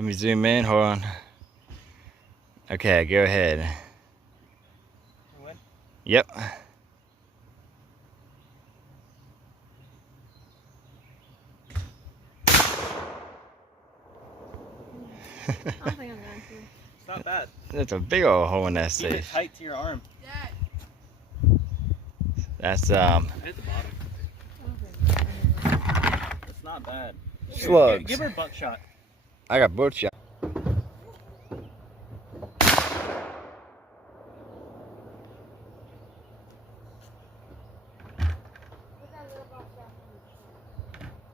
Let me zoom in. Hold on. Okay, go ahead. Yep. I don't think I'm going to. It's not bad. That's a big old hole in that Keep it safe. tight to your arm. That's I hit the bottom. It's not bad. slugs. Give her a buckshot. I got buckshot.